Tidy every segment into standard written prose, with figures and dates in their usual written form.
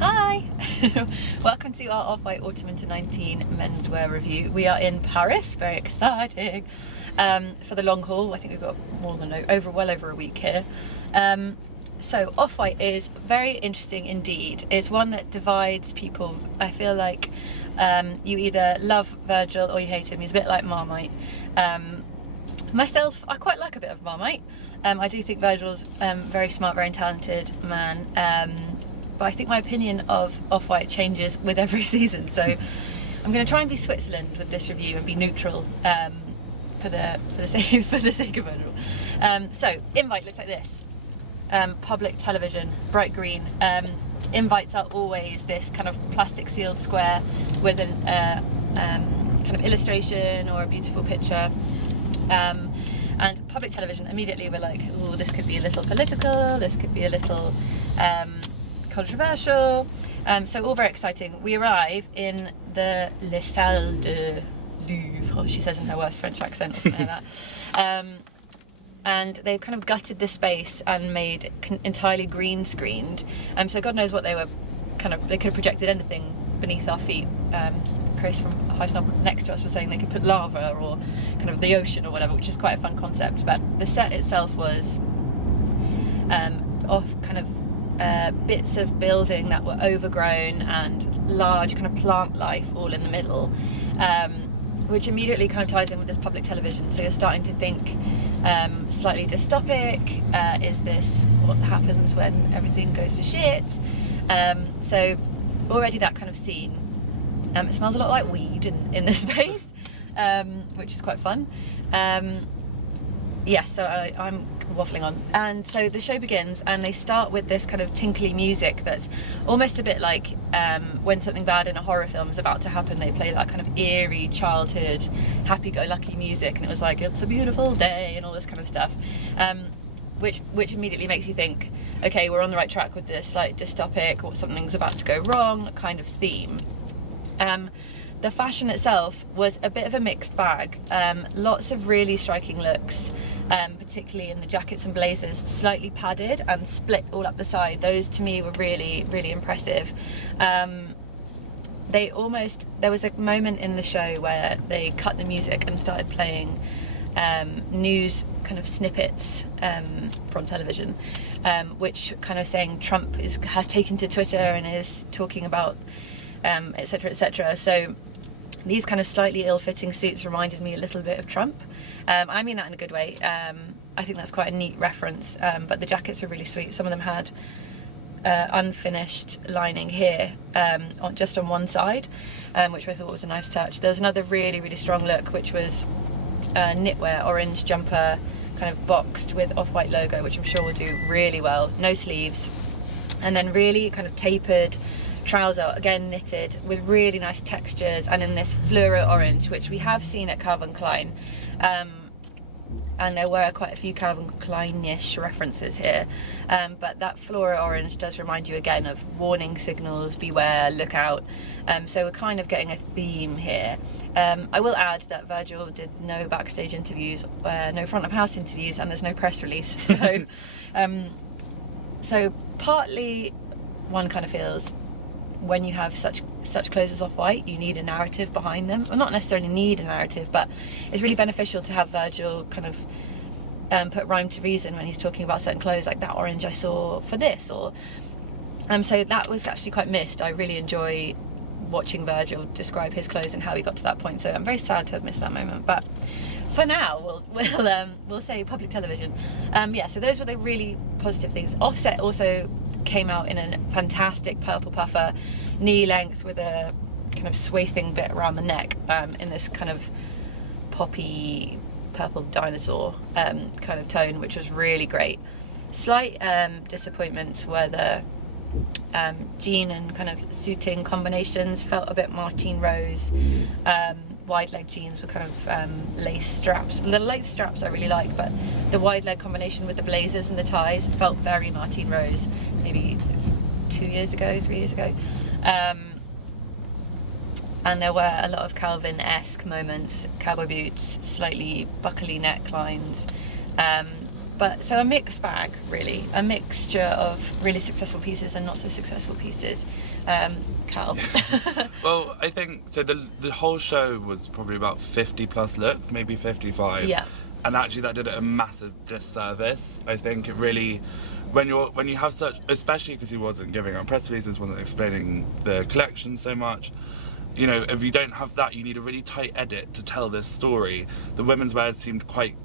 Hi! Welcome to our Off-White Autumn Winter 19 menswear review. We are in Paris, very exciting, for the long haul. I think we've got well over a week here. So Off-White is very interesting indeed. It's one that divides people. I feel like you either love Virgil or you hate him. He's a bit like Marmite. Myself, I quite like a bit of Marmite. I do think Virgil's very smart, very talented man. But I think my opinion of Off-White changes with every season. So I'm going to try and be Switzerland with this review and be neutral for the sake of Virgil. So Invite looks like this. Public television, bright green. Invites are always this kind of plastic sealed square with an kind of illustration or a beautiful picture. And public television, immediately we're like, oh, this could be a little political, this could be a little controversial. So all very exciting. We arrive in the Les Salles de Louvre, she says in her worst French accent or something like that. And they've kind of gutted the space and made it entirely green screened. So God knows what they could have projected anything beneath our feet. Chris from High Snob next to us was saying they could put lava or kind of the ocean or whatever, which is quite a fun concept. But the set itself was off kind of bits of building that were overgrown and large kind of plant life all in the middle, which immediately kind of ties in with this public television. So you're starting to think slightly dystopic. Is this what happens when everything goes to shit? So already that kind of scene. It smells a lot like weed in this space, which is quite fun. So I'm waffling on. And so the show begins and they start with this kind of tinkly music that's almost a bit like when something bad in a horror film is about to happen. They play that kind of eerie childhood happy-go-lucky music, and it was like, it's a beautiful day and all this kind of stuff, which immediately makes you think, okay, we're on the right track with this like dystopic or something's about to go wrong kind of theme. The fashion itself was a bit of a mixed bag. Lots of really striking looks, particularly in the jackets and blazers, slightly padded and split all up the side. Those to me were really, really impressive. There was a moment in the show where they cut the music and started playing news kind of snippets from television, which kind of saying Trump has taken to Twitter and is talking about etc, etc. So these kind of slightly ill-fitting suits reminded me a little bit of Trump. I mean that in a good way. I think that's quite a neat reference, but the jackets were really sweet. Some of them had unfinished lining here just on one side, which I thought was a nice touch. There was another really, really strong look, which was knitwear, orange jumper, kind of boxed with Off-White logo, which I'm sure will do really well. No sleeves, and then really kind of tapered trouser, again knitted with really nice textures, and in this fluoro orange, which we have seen at Calvin Klein, and there were quite a few Calvin Klein-ish references here, but that fluoro orange does remind you again of warning signals, beware, look out. So we're kind of getting a theme here. I will add that Virgil did no backstage interviews, no front of house interviews, and there's no press release, so so partly one kind of feels when you have such clothes as Off-White, you need a narrative behind them. Well, not necessarily need a narrative, but it's really beneficial to have Virgil kind of put rhyme to reason when he's talking about certain clothes, like that orange I saw for this, or so that was actually quite missed. I really enjoy watching Virgil describe his clothes and how he got to that point, so I'm very sad to have missed that moment. But for now, we'll say public television. So those were the really positive things. Offset also came out in a fantastic purple puffer, knee length with a kind of swathing bit around the neck, in this kind of poppy purple dinosaur kind of tone, which was really great. Slight disappointments were the jean and kind of suiting combinations. Felt a bit Martine Rose. Wide leg jeans with kind of lace straps. The lace straps I really like, but the wide leg combination with the blazers and the ties felt very Martine Rose, maybe 3 years ago. And there were a lot of Calvin-esque moments, cowboy boots, slightly buckly necklines. But so a mixed bag, really, a mixture of really successful pieces and not so successful pieces. Cal. Well, I think so. The whole show was probably about 50 plus looks, maybe 55. Yeah. And actually, that did it a massive disservice. I think it really, when you have such, especially because he wasn't giving out press releases, wasn't explaining the collection so much. You know, if you don't have that, you need a really tight edit to tell this story. The women's wear seemed quite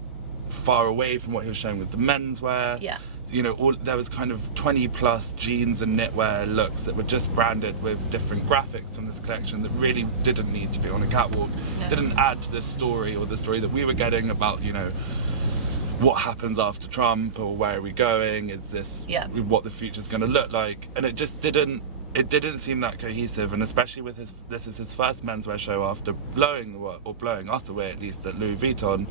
far away from what he was showing with the menswear. Yeah. You know, there was kind of 20 plus jeans and knitwear looks that were just branded with different graphics from this collection that really didn't need to be on a catwalk. No. Didn't add to this story or the story that we were getting about, you know, what happens after Trump or where are we going? Is this what the future's going to look like? And it just didn't seem that cohesive, and especially with this is his first menswear show after blowing us away, at least at Louis Vuitton.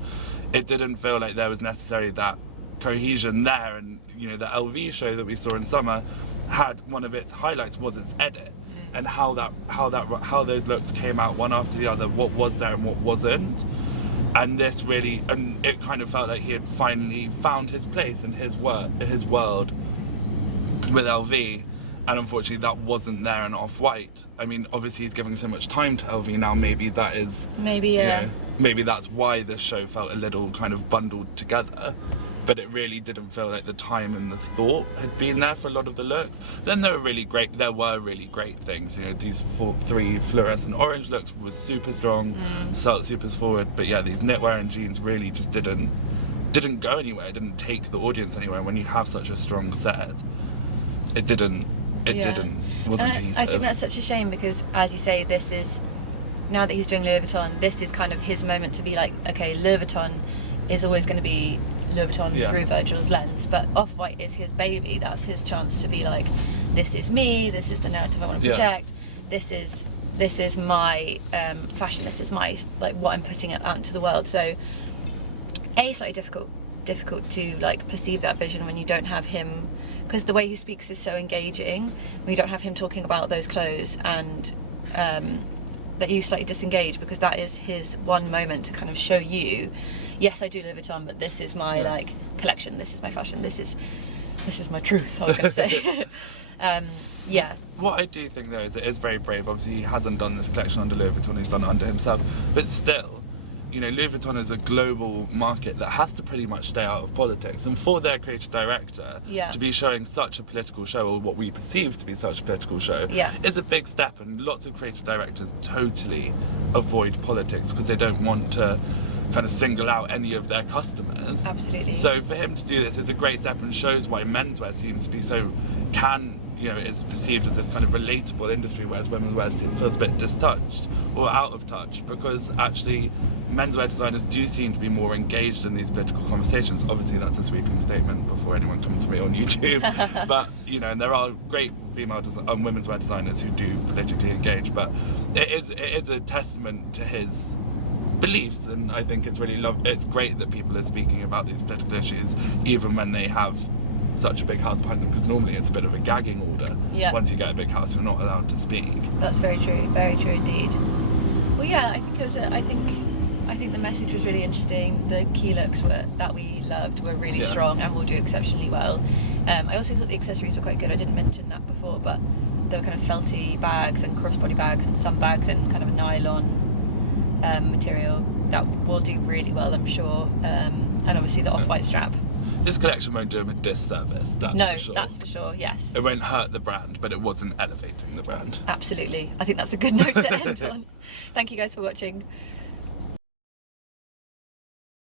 It didn't feel like there was necessarily that cohesion there. And you know, the LV show that we saw in summer had one of its highlights was its edit and how those looks came out one after the other, what was there and what wasn't. And this really, and it kind of felt like he had finally found his place in his world with LV. And unfortunately that wasn't there in Off-White. I mean, obviously he's giving so much time to LV now, maybe that is... Maybe, yeah. You know, maybe that's why this show felt a little kind of bundled together. But it really didn't feel like the time and the thought had been there for a lot of the looks. Then there were really great things. You know, these 3 fluorescent orange looks was super strong, super forward. But yeah, these knitwear and jeans really just didn't go anywhere. It didn't take the audience anywhere. When you have such a strong set, it wasn't cohesive. I think that's such a shame because, as you say, this is, now that he's doing Louis Vuitton, this is kind of his moment to be like, okay, Louis Vuitton is always going to be Louis Vuitton through Virgil's lens, but Off-White is his baby. That's his chance to be like, this is me, this is the narrative I want to project, this is my fashion, this is my, like, what I'm putting out into the world. So slightly difficult to like perceive that vision when you don't have him, because the way he speaks is so engaging. When you don't have him talking about those clothes, and that you slightly disengage, because that is his one moment to kind of show you, yes, I do Louis Vuitton, but this is my like collection, this is my fashion, this is my truth, I was going to say. What I do think though is it is very brave. Obviously he hasn't done this collection under Louis Vuitton, he's done it under himself, but still, you know, Louis Vuitton is a global market that has to pretty much stay out of politics, and for their creative director to be showing such a political show, or what we perceive to be such a political show, is a big step. And lots of creative directors totally avoid politics because they don't want to kind of single out any of their customers. Absolutely. So for him to do this is a great step, and shows why menswear seems to be is perceived as this kind of relatable industry, whereas women's wear feels a bit distouched or out of touch, because actually menswear designers do seem to be more engaged in these political conversations. Obviously that's a sweeping statement before anyone comes for me on YouTube. But you know, and there are great female women's wear designers who do politically engage, but it is a testament to his beliefs, and I think it's great that people are speaking about these political issues even when they have such a big house behind them, because normally it's a bit of a gagging order. Once you get a big house, you're not allowed to speak. That's very true indeed. Well, yeah, I think it was I think the message was really interesting. The key looks that we loved were really strong and will do exceptionally well. I also thought the accessories were quite good. I didn't mention that before, but there were kind of felty bags and crossbody bags, and some bags in kind of a nylon material that will do really well, I'm sure. And obviously the Off-White strap. This collection won't do him a disservice, that's for sure. That's for sure, yes. It won't hurt the brand, but it wasn't elevating the brand. Absolutely. I think that's a good note to end on. Thank you guys for watching.